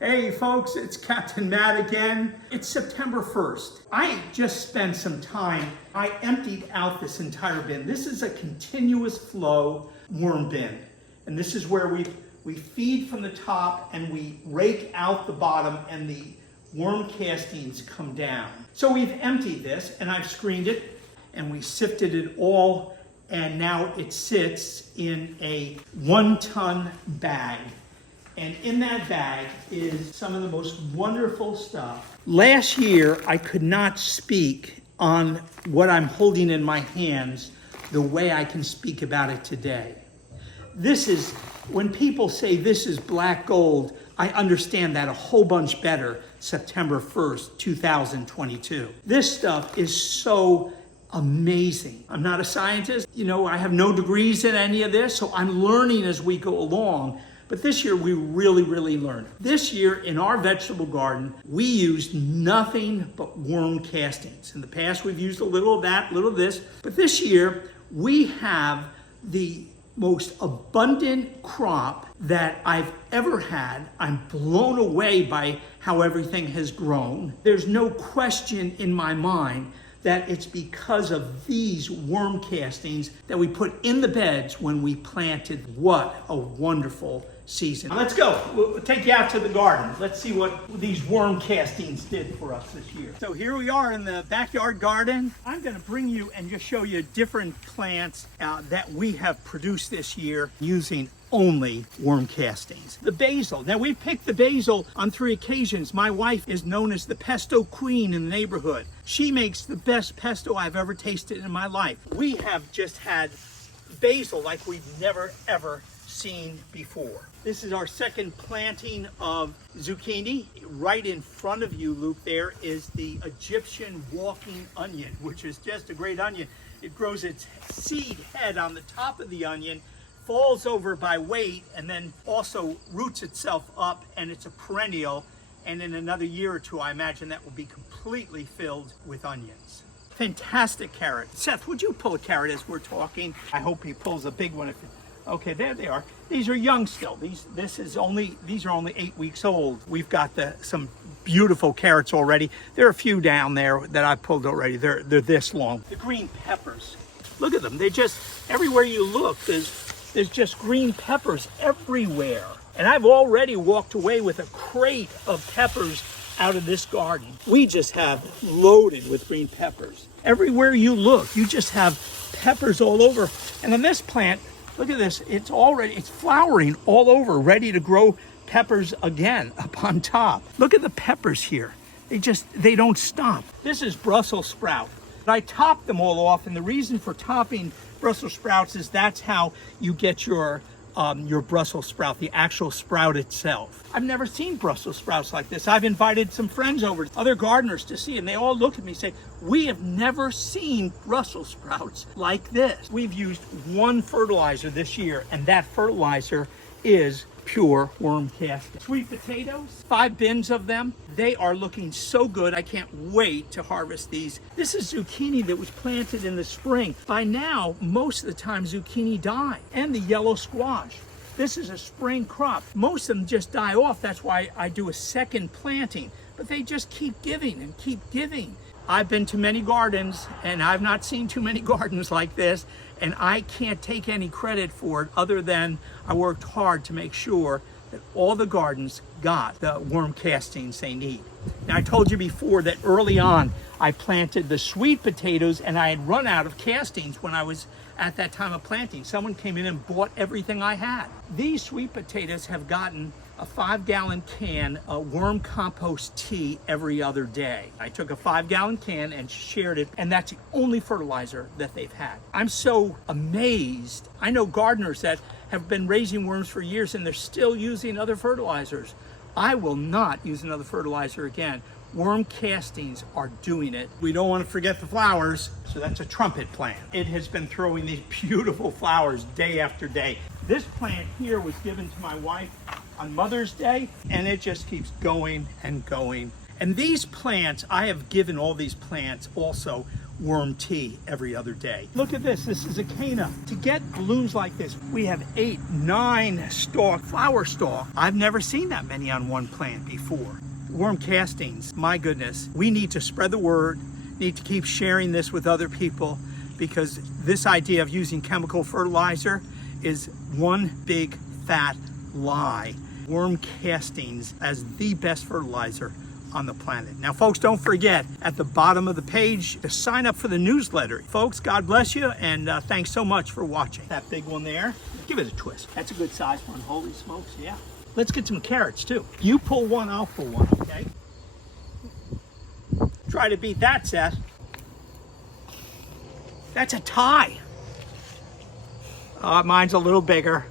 Hey folks, it's Captain Matt again. It's September 1st. I just spent some time, I emptied out this entire bin. This is a continuous flow worm bin. And this is where we feed from the top and we rake out the bottom and the worm castings come down. So we've emptied this and I've screened it and we sifted it all, and now it sits in a 1-ton bag. And in that bag is some of the most wonderful stuff. Last year, I could not speak on what I'm holding in my hands the way I can speak about it today. This is, when people say this is black gold, I understand that a whole bunch better September 1st, 2022. This stuff is so amazing. I'm not a scientist. I have no degrees in any of this, so I'm learning as we go along. But this year we really learned. This year in our vegetable garden, we used nothing but worm castings. In the past, we've used a little of that, a little of this. But this year, we have the most abundant crop that I've ever had. I'm blown away by how everything has grown. There's no question in my mind that it's because of these worm castings that we put in the beds when we planted. What a wonderful season. Let's go. We'll take you out to the garden. Let's see what these worm castings did for us this year. So here we are in the backyard garden. I'm going to bring you and just show you different plants that we have produced this year using only worm castings. The basil. Now we picked the basil on 3 occasions. My wife is known as the pesto queen in the neighborhood. She makes the best pesto I've ever tasted in my life. We have just had basil like we've never ever seen before. This is our second planting of zucchini. Right in front of you, Luke, there is the Egyptian walking onion, which is just a great onion. It grows its seed head on the top of the onion, falls over by weight, and then also roots itself up, and it's a perennial. And in another year or two, I imagine that will be completely filled with onions. Fantastic carrot. Seth, would you pull a carrot as we're talking? I hope he pulls a big one. Okay, there they are. These are young still. These are only 8 weeks old. We've got some beautiful carrots already. There are a few down there that I've pulled already. They're this long. The green peppers. Look at them. They just, everywhere you look, there's just green peppers everywhere. And I've already walked away with a crate of peppers out of this garden. We just have loaded with green peppers. Everywhere you look, you just have peppers all over. And on this plant, look at this, it's flowering all over, ready to grow peppers again up on top. Look at the peppers here. They don't stop. This is Brussels sprout. I topped them all off, and the reason for topping Brussels sprouts is that's how you get your Brussels sprout, the actual sprout itself. I've never seen Brussels sprouts like this. I've invited some friends over, other gardeners, to see, and they all look at me and say, we have never seen Brussels sprouts like this. We've used one fertilizer this year, and that fertilizer is pure worm casting. Sweet potatoes, 5 bins of them. They are looking so good. I can't wait to harvest these. This is zucchini that was planted in the spring. By now, most of the time zucchini die. And the yellow squash. This is a spring crop. Most of them just die off. That's why I do a second planting. But they just keep giving and keep giving. I've been to many gardens, and I've not seen too many gardens like this, and I can't take any credit for it other than I worked hard to make sure that all the gardens got the worm castings they need. Now, I told you before that early on I planted the sweet potatoes, and I had run out of castings when I was at that time of planting. Someone came in and bought everything I had. These sweet potatoes have gotten a 5-gallon can of worm compost tea every other day. I took a 5-gallon can and shared it, and that's the only fertilizer that they've had. I'm so amazed. I know gardeners that have been raising worms for years and they're still using other fertilizers. I will not use another fertilizer again. Worm castings are doing it. We don't want to forget the flowers, so that's a trumpet plant. It has been throwing these beautiful flowers day after day. This plant here was given to my wife on Mother's Day, and it just keeps going and going. And these plants, I have given all these plants also worm tea every other day. Look at this. This is a canna. To get blooms like this, we have 8, 9 flower stalk. I've never seen that many on one plant before. Worm castings, my goodness. We need to spread the word, need to keep sharing this with other people, because this idea of using chemical fertilizer is one big fat lie. Worm castings as the best fertilizer on the planet. Now, folks, don't forget at the bottom of the page to sign up for the newsletter. Folks, God bless you, and thanks so much for watching. That big one there, give it a twist. That's a good size one. Holy smokes, yeah. Let's get some carrots too. You pull one, I'll pull one, okay? Try to beat that, Seth. That's a tie. Mine's a little bigger.